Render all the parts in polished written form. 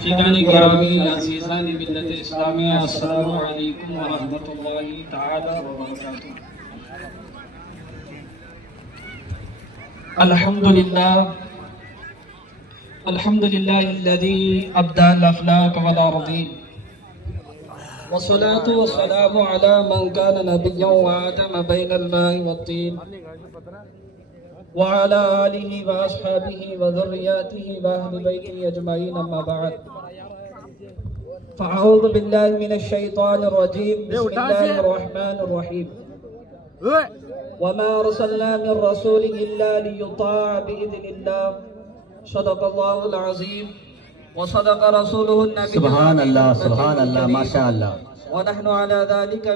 محترمین گرامی عزیزان ملت اسلامیہ، السلام علیکم ورحمۃ اللہ تعالی وبرکاتہ۔ الحمدللہ الذی ابدع الافلاک والارضین، والصلاة والسلام علی من کان نبیا وآدم بین الماء والطین، وعلى آلہ واصحابہ وذریاتہ واہل بیتہ اجمعین، اما بعد فاعوذ باللہ من الشیطان الرجیم، بسم اللہ الرحمن الرحیم۔ وما ارسلنا من رسول الا ليطاع باذن الله، صدق اللہ العظیم وصدق رسوله النبی۔ سبحان اللہ، سبحان اللہ، ماشاء اللہ۔ ونحن على ذلك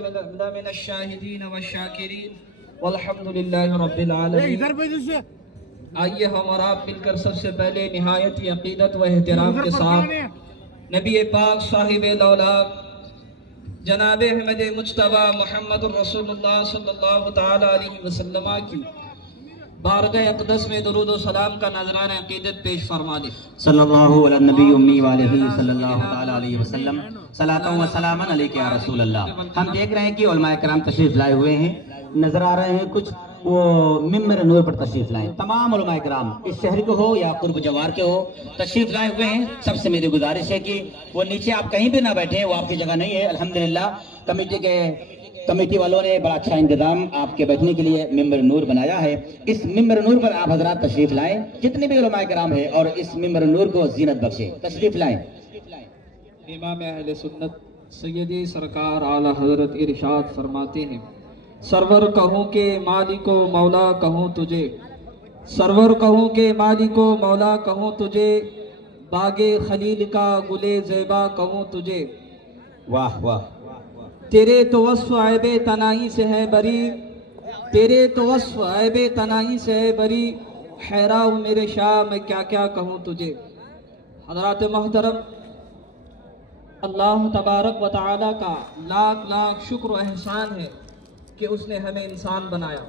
من الشاہدین والشاکرین والحمد للہ رب العالمین۔ آئیے ہم اور آپ مل کر سب سے پہلے نہایت عقیدت و احترام کے ساتھ نبی پاک صاحب الاولاق جناب احمد مجتبیٰ محمد الرسول اللہ صلی اللہ تعالی علیہ وسلم کی بارگاہ اقدس میں درود و سلام کا نذرانہ عقیدت پیش فرما دے۔ صلی اللہ علی النبی امی والہ صلی اللہ تعالی علیہ وسلم، صلاۃ و سلام علیک یا رسول اللہ۔ ہم دیکھ رہے ہیں کہ علماء کرام تشریف لائے ہوئے ہیں، نظر آ رہے ہیں کچھ وہ ممبر نور پر تشریف لائیں۔ تمام علماء کرام اس شہر کے ہو یا قرب جوار کے ہو تشریف لائے ہوئے ہیں۔ سب سے میری گزارش ہے کہ وہ نیچے آپ کہیں بھی نہ بیٹھیں، وہ آپ کی جگہ نہیں ہے۔ الحمدللہ کمیٹی والوں نے بڑا اچھا انتظام آپ کے بیٹھنے کے لیے ممبر نور بنایا ہے۔ اس ممبر نور پر آپ حضرات تشریف لائیں، جتنے بھی علماء کرام ہیں، اور اس ممبر نور کو زینت بخشیں۔ تشریف لائیں۔ امام اہل سنت سیدی سرکار اعلی حضرت ارشاد فرماتے ہیں، سرور کہوں کہ مالک و مولا کہوں تجھے، سرور کہوں کہ مالک و مولا کہوں تجھے، باغ خلیل کا گلے زیبا کہوں تجھے۔ واہ واہ۔ تیرے تو وصف عیب تنائی سے ہے بری، تیرے تو وصف عیب تنائی سے ہے بری، حیران ہوں میرے شاہ میں کیا کیا کہوں تجھے۔ حضرات محترم، اللہ تبارک و تعالی کا لاکھ لاکھ شکر و احسان ہے کہ اس نے ہمیں انسان بنایا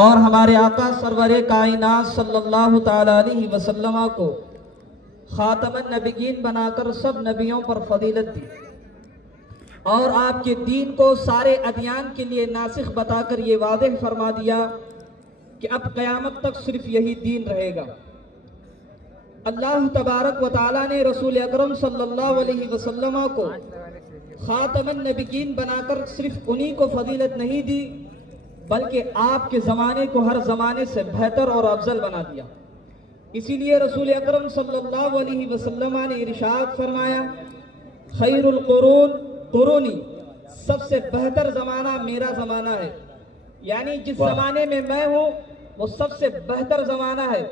اور ہمارے آقا سرور کائنات صلی اللہ تعالی علیہ وسلم کو خاتم النبیین بنا کر سب نبیوں پر فضیلت دی، اور آپ کے دین کو سارے ادیان کے لیے ناسخ بتا کر یہ واضح فرما دیا کہ اب قیامت تک صرف یہی دین رہے گا۔ اللہ تبارک و تعالی نے رسول اکرم صلی اللہ علیہ وسلم کو خاتم النبیین بنا کر صرف انہی کو فضیلت نہیں دی، بلکہ آپ کے زمانے کو ہر زمانے سے بہتر اور افضل بنا دیا۔ اسی لیے رسول اکرم صلی اللہ علیہ وسلم نے ارشاد فرمایا، خیر القرون قرونی، سب سے بہتر زمانہ میرا زمانہ ہے، یعنی جس زمانے میں میں ہوں وہ سب سے بہتر زمانہ ہے۔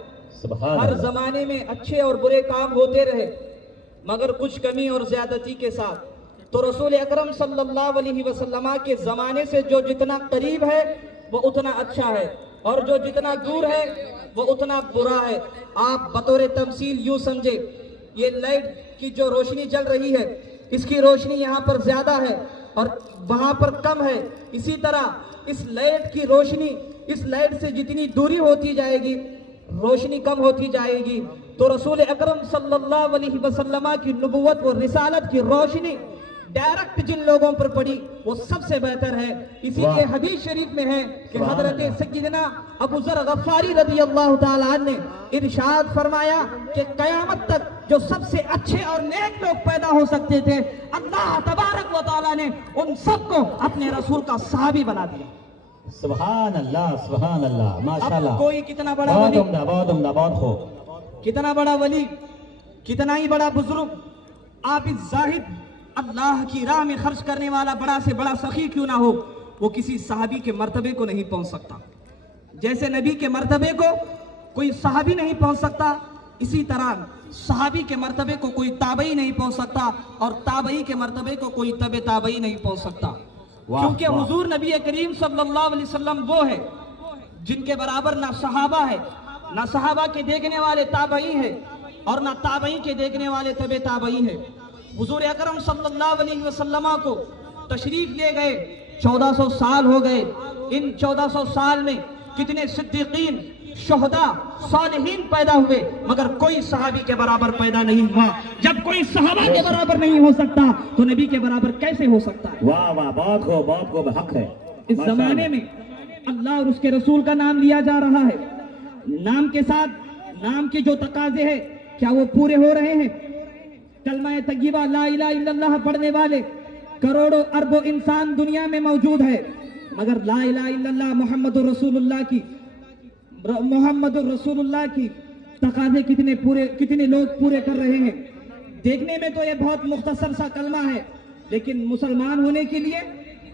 ہر زمانے میں اچھے اور برے کام ہوتے رہے، مگر کچھ کمی اور زیادتی کے ساتھ۔ تو رسول اکرم صلی اللہ علیہ وسلم کے زمانے سے جو جتنا قریب ہے وہ اتنا اچھا ہے، اور جو جتنا دور ہے وہ اتنا برا ہے۔ آپ بطور تمثیل یوں سمجھے، یہ لائٹ کی جو روشنی جل رہی ہے، اس کی روشنی یہاں پر زیادہ ہے اور وہاں پر کم ہے۔ اسی طرح اس لائٹ کی روشنی، اس لائٹ سے جتنی دوری ہوتی جائے گی روشنی کم ہوتی جائے گی۔ تو رسول اکرم صلی اللہ علیہ وسلم کی نبوت و رسالت کی روشنی ڈائریکٹ جن لوگوں پر پڑی وہ سب سے بہتر ہے۔ اسی لیے حدیث شریف میں ہے کہ حضرت سیدنا ابو ذر غفاری رضی اللہ تعالیٰ عنہ نے ارشاد فرمایا کہ قیامت تک جو سب سے اچھے اور نیک لوگ پیدا ہو سکتے تھے، اللہ تبارک و تعالیٰ نے ان سب کو اپنے رسول کا صحابی بنا دیا۔ سبحان اللہ، سبحان اللہ، ماشاءاللہ۔ اب کوئی کتنا بڑا بہت ولی، عمدہ، بہت عمدہ، بہت خوب۔ کتنا بڑا ولی، کتنا ہی بڑا بزرگ، آپ اس زاہد اللہ کی راہ میں خرچ کرنے والا بڑا سے بڑا سخی کیوں نہ ہو، وہ کسی صحابی کے مرتبے کو نہیں پہنچ سکتا۔ جیسے نبی کے مرتبے کو کوئی صحابی نہیں پہنچ سکتا، اسی طرح صحابی کے مرتبے کو کوئی تابعی نہیں پہنچ سکتا، اور تابعی کے مرتبے کو کوئی تبع تابعی نہیں پہنچ سکتا۔ کیونکہ حضور نبی کریم صلی اللہ علیہ وسلم وہ ہے جن کے برابر نہ صحابہ ہے، نہ صحابہ کے دیکھنے والے تابعی ہے، اور نہ تابعی کے دیکھنے والے تبع تابعی ہے۔ حضور اکرم صلی اللہ علیہ وسلم کو تشریف لے گئے 1400 سال ہو گئے۔ ان 1400 سال میں کتنے صدیقین، शोहदा सालिहीन पैदा हुए, मगर कोई सहाबी के बराबर पैदा नहीं हुआ। जब कोई सहाबा के बराबर नहीं हो सकता तो नबी के बराबर कैसे हो सकता है? वाह वाह, बहुत खूब, हक है। इस जमाने में अल्लाह और उसके रसूल का नाम लिया जा रहा है, नाम के साथ नाम के जो तकाजे हैं क्या वो पूरे हो रहे हैं? कलमा तय्यबा ला इलाहा इल्लल्लाह पढ़ने वाले करोड़ों अरबों इंसान दुनिया में मौजूद है, मगर ला इलाहा इल्लल्लाह मोहम्मदुर रसूलुल्लाह की तकाजे कितने लोग पूरे कर रहे हैं? देखने में तो ये बहुत मुख्तसर सा कलमा है, लेकिन मुसलमान होने के लिए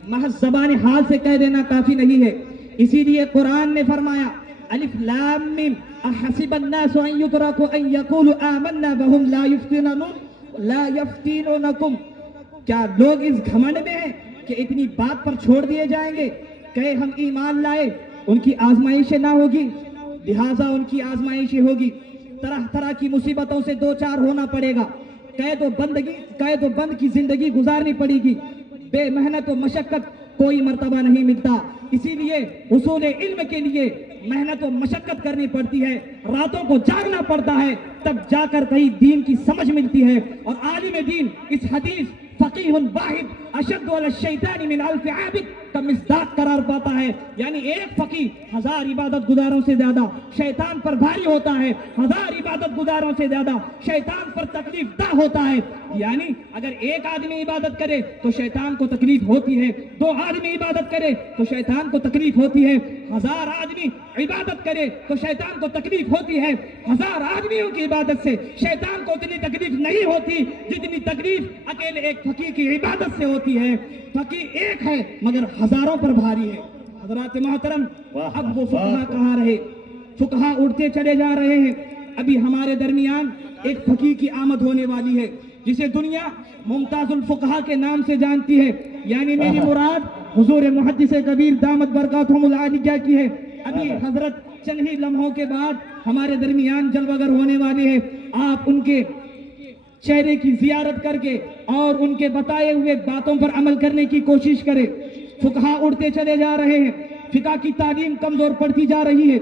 महज ज़बान हाल से कह देना काफी नहीं है। इसीलिए कुरान ने फरमाया अलिफ लाम मीम अहसिबन्नासु अन युतरकू अन यक़ूलू आमन्ना वहुम ला यफ्तीनुनकुम। क्या लोग इस घमंड में हैं कि इतनी बात पर छोड़ दिए जाएंगे? कहे हम ईमान लाए, उनकी आजमाइशें ना होगी, लिहाजा उनकी आजमाइशें होगी, तरह तरह की मुसीबतों से दो चार होना पड़ेगा, कहे तो बंद की जिंदगी गुजारनी पड़ेगी, बेमेहनत और मशक्कत कोई मर्तबा नहीं मिलता। इसीलिए उसूल इल्म के लिए मेहनत और मशक्कत करनी पड़ती है, रातों को जागना पड़ता है, तब जाकर कहीं दीन की समझ मिलती है। और आलिम दीन इस हदीस फकीहुन वाहिद अशद्दु अला शैतानी मिन अल्फ आबिद का मिस्दाक करार पाता है, यानी एक फकीह 1000 इबादत गुजारों से ज्यादा शैतान पर भारी होता है, 1000 इबादत गुजारों से ज्यादा शैतान पर तकलीफ दा होता है। यानी अगर एक आदमी इबादत करे तो शैतान को तकलीफ होती है, 2 आदमी इबादत करे तो शैतान को तकलीफ होती है, 1000 आदमी इबादत करे तो शैतान को तकलीफ होती है। 1000 आदमियों की इबादत से शैतान को उतनी तकलीफ नहीं होती जितनी तकलीफ अकेले एक फकीह की इबादत से होती है। फकीह एक है मगर हजारों पर भारी है। हजरात मोहतरम, अब वो फुकहा कहाँ रहे? फुकहा उड़ते चले जा रहे हैं। अभी हमारे दरमियान एक फकीह की आमद होने वाली है जिसे दुनिया मुमताजुल फुकहा के नाम से जानती है, यानी मेरी मुराद हुजूर मुहद्दिस कबीर दामत बरकातुहुमुल आलिया की है। अभी हजरत चंद ही लम्हों के बाद हमारे दरमियान जलवागर होने वाले हैं। आप उनके चेहरे की जियारत करके और उनके बताए हुए बातों पर अमल करने की कोशिश करें। फुकहा उड़ते चले जा रहे हैं, फिका की तालीम कमजोर पड़ती जा रही है।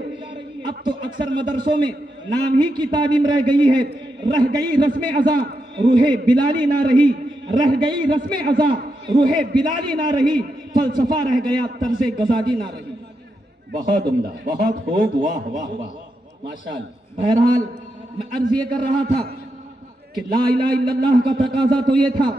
अब तो अक्सर मदरसों में नाम ही की तालीम रह गई है, रह गई रस्म अज़ा रूहे बिलाली ना रही, रह गई रस्म अज़ा रूहे बिलाली ना रही, फलसफा रह गया तर्ज़े गजाली ना रही। बहुत उम्दा, बहुत खूब, वाह वाह वाह, माशाअल्लाह। बहरहाल मैं अर्ज ये कर रहा था कि ला इलाहा इल्लल्लाह का तकाजा तो ये था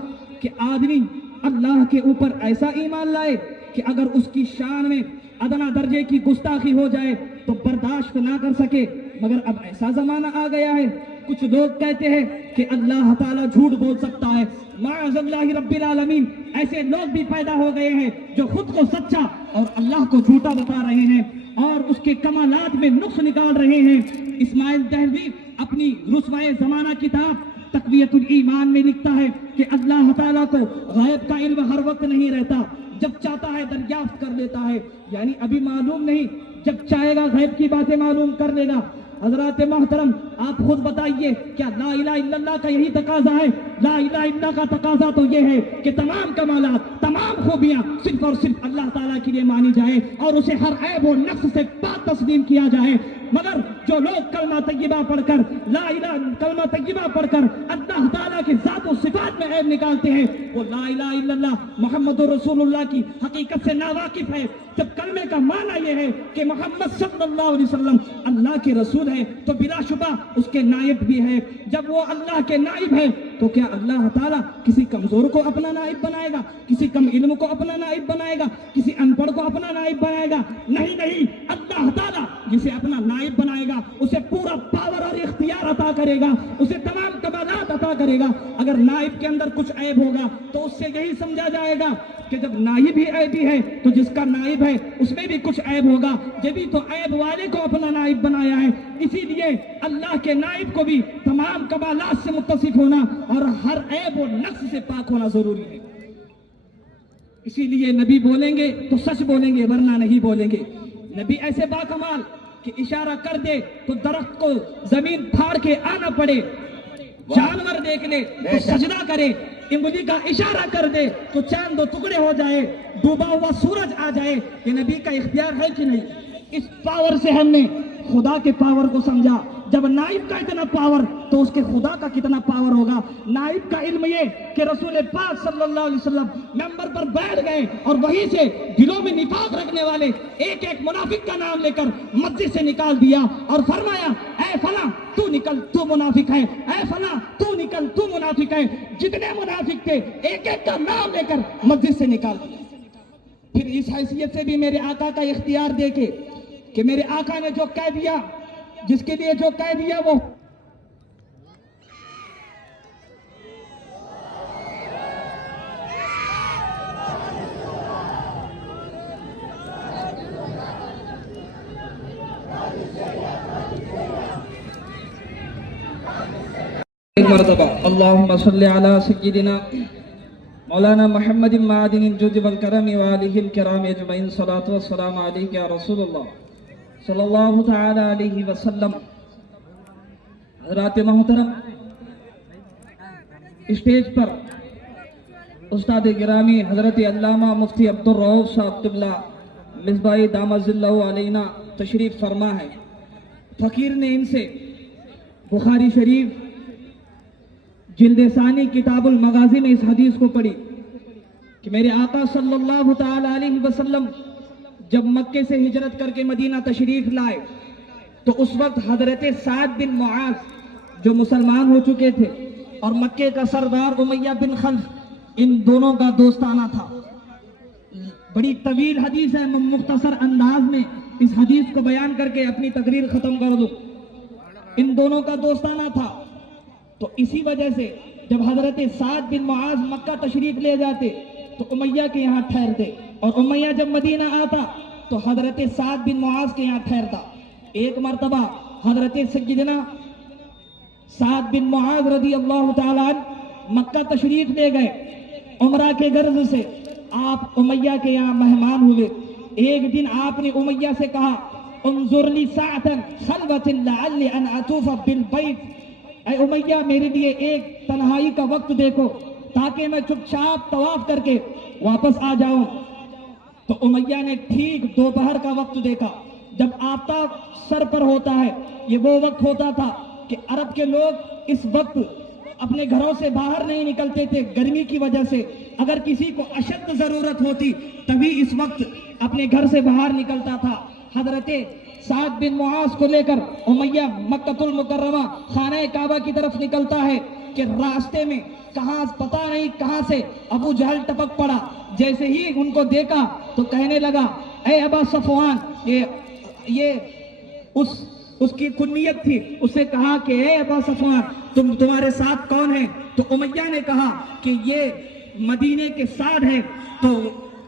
कि आदमी अल्लाह के ऊपर ऐसा ईमान लाए कि अगर उसकी शान में अदना दर्जे की गुस्ताखी हो जाए तो बर्दाश्त ना कर सके। मगर अब ऐसा जमाना आ गया है, कुछ लोग कहते हैं कि अल्लाह ताला झूठ बोल सकता है, माअज़ल्लाहि रब्बिल आलमीन। ऐसे लोग भी पैदा हो गए हैं जो खुद को सच्चा और अल्लाह को झूठा बता रहे हैं और उसके कमालात में नुक्स निकाल रहे हैं। इस्माइल दहलवी अपनी रुस्वाए जमाना किताब तक़वियतुल ईमान में लिखता है कि अल्लाह ताला को गैब का इल्म हर वक्त नहीं रहता, जब चाहता है दरियाफ्त कर लेता है, यानी अभी मालूम नहीं, जब चाहेगा गैब की बातें मालूम कर लेगा। हजरात मोहतरम, आप खुद बताइए, क्या ला इलाहा इल्लल्लाह का यही तकाजा है? ला इलाहा इल्लल्लाह का तकाजा तो ये है कि तमाम कमालात, तमाम खूबियां सिर्फ और सिर्फ अल्लाह ताला के लिए मानी जाए और उसे हर ऐब और नक्स से पाक तस्लीम किया जाए। मगर जो लोग कलमा तय्यबा पढ़कर कलमा तय्यबा पढ़कर अल्लाह ताला के ज़ात और सिफात में ऐब निकालते हैं, वो ला इलाहा इल्लल्लाह मुहम्मदुर रसूलुल्लाह की हकीकत से नावाकिफ है। जब कलमे का माना यह है कि मोहम्मद सल्लल्लाहु अलैहि वसल्लम अल्लाह के रसूल है तो बिलाशुबा उसके नाइब भी है। जब वो अल्लाह के नाइब है तो क्या अल्लाह ताला किसी कमजोर को अपना नाइब बनाएगा, किसी कम इल्म को अपना नाइब बनाएगा, किसी अनपढ़ को अपना नाइब बनाएगा? नहीं नहीं, अल्लाह ताला जिसे अपना नाइब बनाएगा उसे पूरा पावर और इख्तियार अता करेगा, उसे तमाम कमालात अता करेगा। अगर नाइब के अंदर कुछ ऐब होगा तो उससे यही समझा जाएगा कि जब नाइब ही ऐबी है तो जिसका नाइब है उसमें भी कुछ ऐब होगा, जब भी तो ऐब वाले को अपना नाइब बनाया है। इसीलिए अल्लाह के नाइब को भी तमाम कमालात से मुत्तसिफ होना और हर ऐब और नक्स से पाक होना जरूरी है। इसीलिए नबी बोलेंगे तो सच बोलेंगे, वरना नहीं बोलेंगे। नबी ऐसे बाकमाल कि इशारा कर दे तो दरख्त को जमीन फाड़ के आना पड़े, जानवर देख ले तो सजदा करे, इमली का इशारा कर दे तो चांद दो टुकड़े हो जाए, डूबा हुआ सूरज आ जाए। ये नबी का इख्तियार है कि नहीं? इस पावर से हमने خدا کے پاور کو سمجھا. جب نائب کا اتنا پاور تو اس کے خدا کا کتنا پاور ہوگا. نائب کا علم یہ کہ رسول پاک صلی اللہ علیہ وسلم ممبر پر بیٹھ گئے اور وہیں سے دلوں میں نفاق رکھنے والے ایک ایک منافق کا نام لے کر مسجد سے نکال دیا اور فرمایا اے فلاں تو نکل تو منافق ہے, اے فلاں تو نکل تو منافق ہے. جتنے منافق تھے ایک ایک کا نام لے کر مسجد سے نکال دیا. پھر اس حیثیت سے بھی میرے آقا کا اختیار دیکھے کہ میرے آقا نے جو کہہ دیا, جس کے لیے جو کہہ دیا وہ ایک مرتبہ اللہم صلی علی سیدنا مولانا محمد معدن الجود والکرم وآلہ الکرام اجمعین صلاۃ والسلام علیک یا رسول اللہ صلی اللہ تعالی علیہ وسلم. حضرات محترم, اسٹیج پر استاد گرامی حضرت علامہ مفتی عبدالرؤف صاحب قبلہ مصباح دامت ظلہ علینا تشریف فرما ہے. فقیر نے ان سے بخاری شریف جلد ثانی کتاب المغازی میں اس حدیث کو پڑھی کہ میرے آقا صلی اللہ تعالی علیہ وسلم جب مکے سے ہجرت کر کے مدینہ تشریف لائے تو اس وقت حضرت سعد بن معاذ جو مسلمان ہو چکے تھے اور مکے کا سردار امیہ بن خلف, ان دونوں کا دوستانہ تھا. بڑی طویل حدیث ہے, مختصر انداز میں اس حدیث کو بیان کر کے اپنی تقریر ختم کر دوں. ان دونوں کا دوستانہ تھا تو اسی وجہ سے جب حضرت سعد بن معاذ مکہ تشریف لے جاتے تو امیہ کے یہاں ٹھہرتے, اور امیہ جب مدینہ آتا تو حضرت سعد بن معاذ کے یہاں ٹھہرتا. ایک مرتبہ حضرت سیدنا سعد بن معاذ رضی اللہ تعالیٰ عنہ مکہ تشریف لے گئے عمرہ کے غرض سے. آپ امیہ کے یہاں مہمان ہوئے. ایک دن آپ نے امیہ سے کہا انظر لی ساعتا خلوۃ لعلی ان اطوف بالبیت, اے امیہ میرے لیے ایک تنہائی کا وقت دیکھو تاکہ میں چپ چاپ طواف کر کے واپس آ جاؤں. تو امیہ نے ٹھیک دوپہر کا وقت دیکھا جب آفتاب سر پر ہوتا ہے. یہ وہ وقت ہوتا تھا کہ عرب کے لوگ اس وقت اپنے گھروں سے باہر نہیں نکلتے تھے گرمی کی وجہ سے. اگر کسی کو اشد ضرورت ہوتی تبھی اس وقت اپنے گھر سے باہر نکلتا تھا. حضرت سعد بن معاذ کو لے کر امیہ مکۃ المکرمہ خانہ کعبہ کی طرف نکلتا ہے کہ راستے میں کہاں پتہ نہیں کہاں سے ابو جہل ٹپک پڑا. جیسے ہی ان کو دیکھا تو کہنے لگا اے ابا صفوان, یہ اس کی کنیت تھی. اسے کہا کہ اے ابا صفوان تمہارے ساتھ کون ہے؟ تو امیہ نے کہا کہ یہ مدینے کے سعد ہے. تو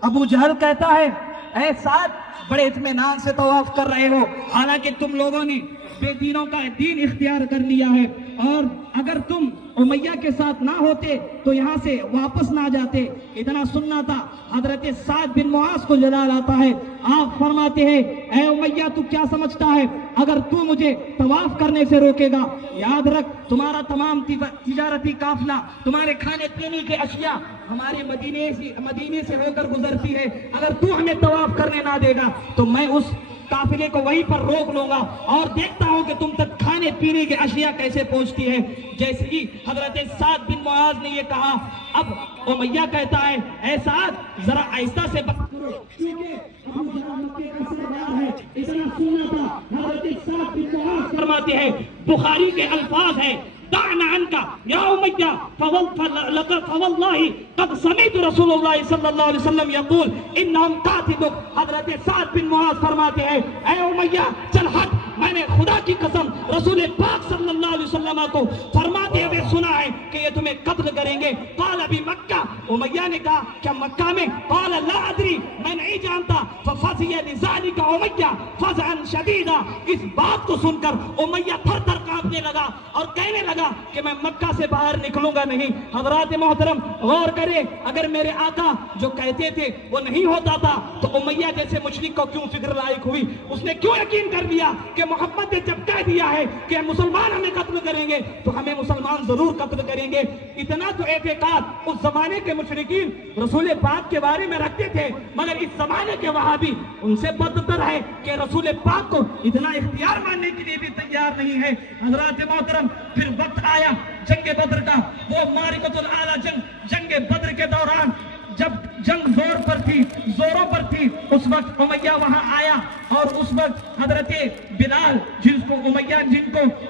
ابو جہل کہتا ہے اے سعد بڑے اطمینان سے طواف کر رہے ہو, حالانکہ تم لوگوں نے بے دینوں کا دین اختیار کر لیا ہے, اور اگر تم امیہ کے ساتھ نہ ہوتے تو یہاں سے واپس نہ جاتے. اتنا سننا تھا. حضرت سعد بن معاذ کو جلال آتا ہے. آپ فرماتے ہیں اے امیہ تو کیا سمجھتا ہے اگر تو مجھے طواف کرنے سے روکے گا, یاد رکھ تمہارا تمام تجارتی قافلہ, تمہارے کھانے پینے کے اشیاء ہمارے مدینے سے ہو کر گزرتی ہے. اگر تو ہمیں طواف کرنے نہ دے گا تو میں اس قافلے کو وہیں پر روک لوں گا اور دیکھتا ہوں کہ تم تک کھانے پینے کی اشیاء کیسے پہنچتی ہے. جیسے ہی حضرت سعد بن معاذ نے یہ کہا, اب امیہ کہتا ہے اے سعد ذرا آہستہ سے بات کرو کیونکہ ابو جہل مکے کا سردار ہے. اتنا سننا تھا. حضرت سعد بن معاذ فرماتے ہیں, بخاری کے الفاظ ہیں دعنا عنك يا أمية فوالله قد سمعت رسول الله صلی اللہ علیہ وسلم يقول انهم قاتلوك. حضرت سعد بن معاذ فرماتے ہیں اے امیہ چل ہٹ, میں نے خدا کی قسم رسول پاک صلی اللہ علیہ وسلم کو فرماتے ہوئے سنا ہے کہ یہ تمہیں قتل کریں گے. قال ابھی مکہ, امیہ نے کہا کیا مکہ میں؟ قال لا ادری, میں نہیں جانتا. ففزع لذلك امیہ فزعا شدیدا, اس بات کو سن کر امیہ تھر تھر کانپنے لگا اور کہنے لگا کہ میں مکہ سے باہر نکلوں گا نہیں. حضرات محترم غور کرے, اگر میرے آقا جو کہتے تھے وہ نہیں ہوتا تھا تو امیہ جیسے مشرک کو کیوں فکر لائق ہوئی؟ اس نے کیوں یقین کر لیا کہ محمد نے جب کہہ دیا ہے کہ مسلمان ہمیں قتل کریں گے تو ہمیں مسلمان ضرور قتل کریں گے. اتنا تو اعتقاد اس زمانے کے مشرکین رسول پاک کے بارے میں رکھتے تھے, مگر اس زمانے کے وہابی उनसे बदतर है कि रसूल पाक को इतना इख्तियार मानने के लिए भी तैयार नहीं है। हजरात मोहतरम, फिर वक्त आया जंग बद्र का, वो मारिकतुल आला जंग बद्र के दौरान जब जंग जोरों पर थी, उस वक्त उमैया वहां आया और उस वक्त हजरत बिलाल जिनको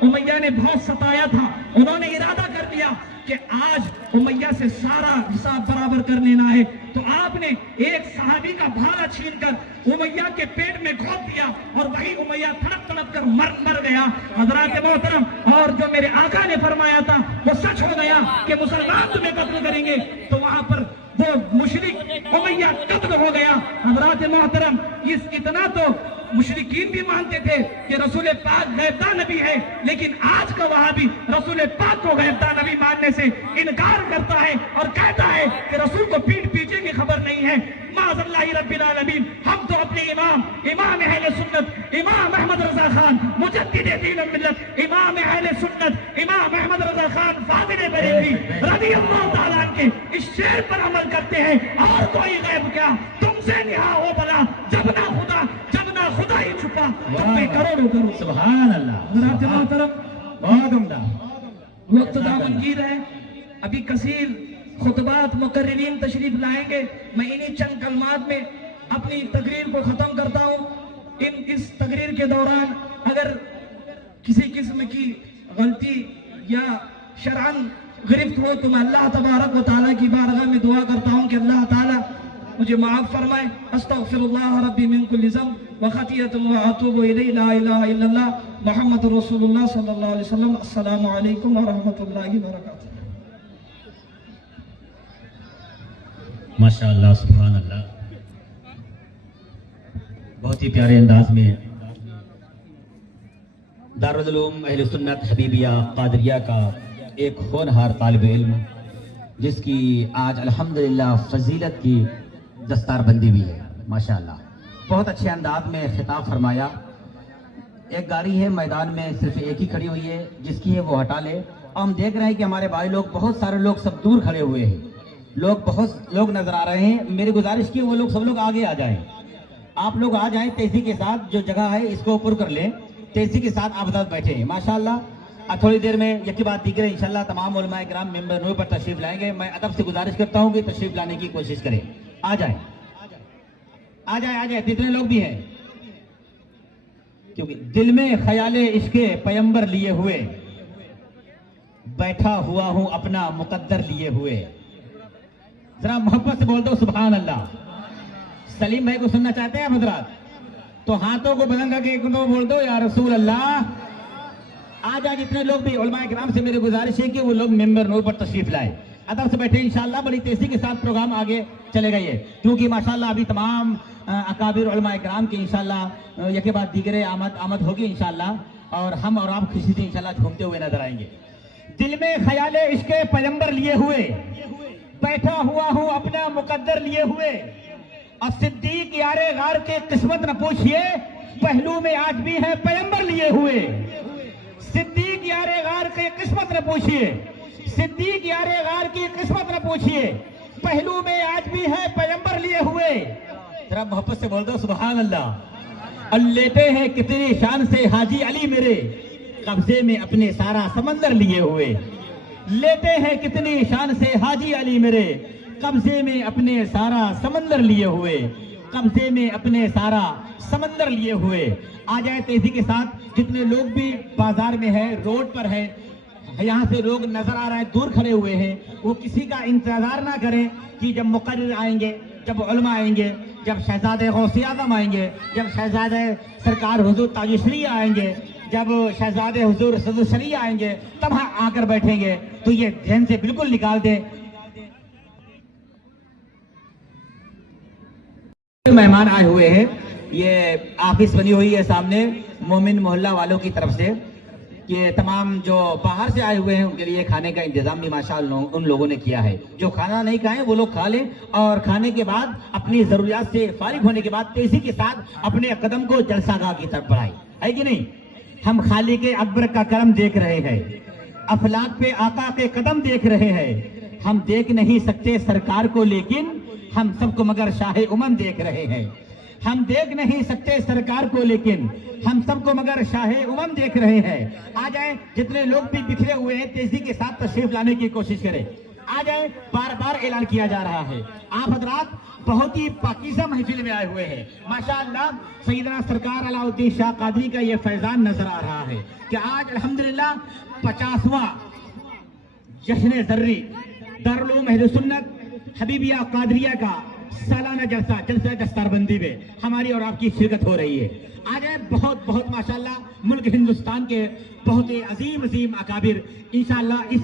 उमैया ने बहुत सताया था, उन्होंने इरादा कर लिया कि आज उमैया से सारा हिसाब बराबर कर लेना है। तो आपने एक सहाबी का भाला छीनकर उमैया के पेट में घोंप दिया और वही उमैया तड़प तड़प कर मर गया। हजरात मोहतरम, और जो मेरे आका ने फरमाया था वो सच हो गया कि मुसलमान तुम्हें कत्ल करेंगे, तो वहां पर वो मुशरिक उमैया कत्ल हो गया। हजरात मोहतरम, इतना तो मुशरिकीन भी मानते थे कि रसूल पाक गैबता नबी है, लेकिन आज का वहाबी रसूल पाक को गैबता नबी मानने से इनकार करता है और कहता है कि रसूल को पीठ पीछे की खबर नहीं है। माज़ल्लाहि रब्बिल आलमीन, हम तो अपने इमाम अहले सुन्नत इमाम अहमद रजा खान मुजद्दिद दीन व मिल्लत इमाम अहले सुन्नत इमाम अहमद रजा खान फादिल बरेलवी रज़ियल्लाहु तआला के इस शेर पर अमल करते हैं। और कोई गैब क्या, तुमसे निहा हो भला, जब ना खुदा ही छुपा, तुम पे करोड़ों सुभान अल्लाह। हज़रात मोहतरम, बहुत उम्दा। वक्त दामनगीर है, अभी कसीर खुतबात मुकर्रिरीन तशरीफ लाएंगे। मैं इन्हीं चंद कलमात में अपनी तकरीर को खत्म करता हूँ। इस तकरीर के दौरान अगर किसी किस्म की गलती या शरअन गिरफ्त हो तो मैं अल्लाह तबारक व तआला की बारगाह में दुआ करता हूँ कि अल्लाह ताला मुझे माफ फरमाए। अस्तगफिरुल्लाह रब्बी मिन कुल्लि ज़ंब व खतीअतुन व अतूबु इलैहि, ला इलाहा इल्लल्लाह मुहम्मदुर रसूलुल्लाह सल्लल्लाहु अलैहि वसल्लम। अस्सलामु अलैकुम व रहमतुल्लाहि व बरकातुहू। माशाअल्लाह, सुभान अल्लाह। बहुत ही प्यारे अंदाज में दारुल उलूम अहले सुन्नत हबीबिया कादरिया का एक होनहार तालिब इल्म, जिसकी आज अल्हम्दुलिल्लाह फजीलत की दस्तारबंदी भी है। माशाअल्लाह, बहुत अच्छे अंदाज में खिताब फरमाया। एक गाड़ी है मैदान में, सिर्फ एक ही खड़ी हुई है, जिसकी है वो हटा ले। और हम देख रहे हैं कि हमारे भाई लोग, बहुत सारे लोग सब दूर खड़े हुए हैं, बहुत लोग नजर आ रहे हैं। मेरी गुजारिश की वो लोग सब लोग आगे आ जाएं, आप लोग आ जाएं तेजी के साथ। जो जगह है इसको ऊपर कर लें, तेजी के साथ आप साथ बैठे हैं। माशाअल्लाह, अब थोड़ी देर में यकी बात दीगर इंशाल्लाह तमाम उलमाए किराम मेंबर नूर पर तशरीफ लाएंगे। मैं अदब से गुजारिश करता हूँ कि तशरीफ लाने की कोशिश करें। आ जाए जितने लोग भी हैं, क्योंकि दिल में ख्याले इश्के पैगंबर लिए हुए, बैठा हुआ हूं अपना मुकद्दर लिए हुए। जरा मोहब्बत से बोल दो सुभान अल्लाह। सलीम भाई को सुनना चाहते हैं हजरात? तो हाथों को बुलंद करके एक दो बोल दो या रसूल अल्लाह। आज जितने लोग भी उलमाए किराम से मेरी गुजारिश है कि वो लोग मेंबर नूर पर तशरीफ लाए, अदब से बैठे। इंशाल्लाह बड़ी तेजी के साथ प्रोग्राम आगे चलेगा ये, क्योंकि माशाल्लाह अभी तमाम अकाबिर उलमाए किराम की इंशाल्लाह यके बाद दीगरे आमद होगी इंशाल्लाह, और हम और आप खुशी से इंशाल्लाह घूमते हुए नजर आएंगे। दिल में ख्याले इश्के पैगंबर लिए हुए, बैठा हुआ हूं अपना मुकद्दर लिए हुए। और सिद्दीक यारे गार के किस्मत न पूछिए, पहलू में आज भी है पैगंबर लिए हुए। सिद्दीक यारे गार के किस्मत न पूछिए, सिद्दीक यारे गार की किस्मत न पूछिए, पहलू में आज भी है पैगंबर लिए हुए। जरा मोहब्बत से बोल दो सुभान अल्लाह। और लेते हैं कितनी शान से हाजी अली मेरे, कब्जे में अपने सारा समंदर लिए हुए। लेते हैं कितनी शान से हाजी अली मेरे, कब्जे में अपने सारा समंदर लिए हुए, कब्जे में अपने सारा समंदर लिए हुए। आ जाए तेजी के साथ। जितने लोग भी बाजार में है, रोड पर है, यहाँ से लोग नजर आ रहे हैं, दूर खड़े हुए हैं, वो किसी का इंतजार ना करें कि जब मुकर्रिर आएंगे, जब उलमा आएंगे, जब शहजादे गौसे आजम आएंगे, जब शहजादे सरकार हुजूर ताजुश्री आएंगे, जब शहजादे हुजूर सदुशरी आएंगे, तब आकर बैठेंगे। तो ये ध्यान से बिल्कुल निकाल दें। मेहमान आए हुए हैं, ये ऑफिस बनी हुई है सामने मोमिन मोहल्ला वालों की तरफ से। ये तमाम जो बाहर से आए हुए हैं उनके लिए खाने का इंतजाम भी माशाअल्लाह उन लोगों ने किया है। जो खाना नहीं खाए वो लोग खा लें, और खाने के बाद अपनी जरूरियात से फारिग होने के बाद तेजी के साथ अपने कदम को जलसागाह की तरफ बढ़ाए, है कि नहीं? हम खालिक अकबर का करम देख रहे हैं, अफलाक पे आका के कदम देख रहे हैं। हम देख नहीं सकते सरकार को, लेकिन हम सबको मगर शाह उमम देख रहे हैं। ہم دیکھ نہیں سکتے سرکار کو لیکن ہم سب کو مگر شاہ امم دیکھ رہے ہیں. آ جائیں جتنے لوگ بھی بکھرے ہوئے ہیں تیزی کے ساتھ تشریف لانے کی کوشش کریں. آ جائیں, بار بار اعلان کیا جا رہا ہے. آپ حضرات بہت ہی پاکیزہ محفل میں آئے ہوئے ہیں ماشاءاللہ. سیدنا سرکار علاء الدین شاہ قادری کا یہ فیضان نظر آ رہا ہے کہ آج الحمدللہ 50واں جشن زرری دارالعلوم اہل سنت حبیبیہ قادریہ کا سالانہ جلسہ دستار بندی میں ہماری اور آپ کی شرکت ہو رہی ہے. آ جائیں, بہت بہت ماشاءاللہ ملک ہندوستان کے بہت ہی عظیم اکابر انشاءاللہ اس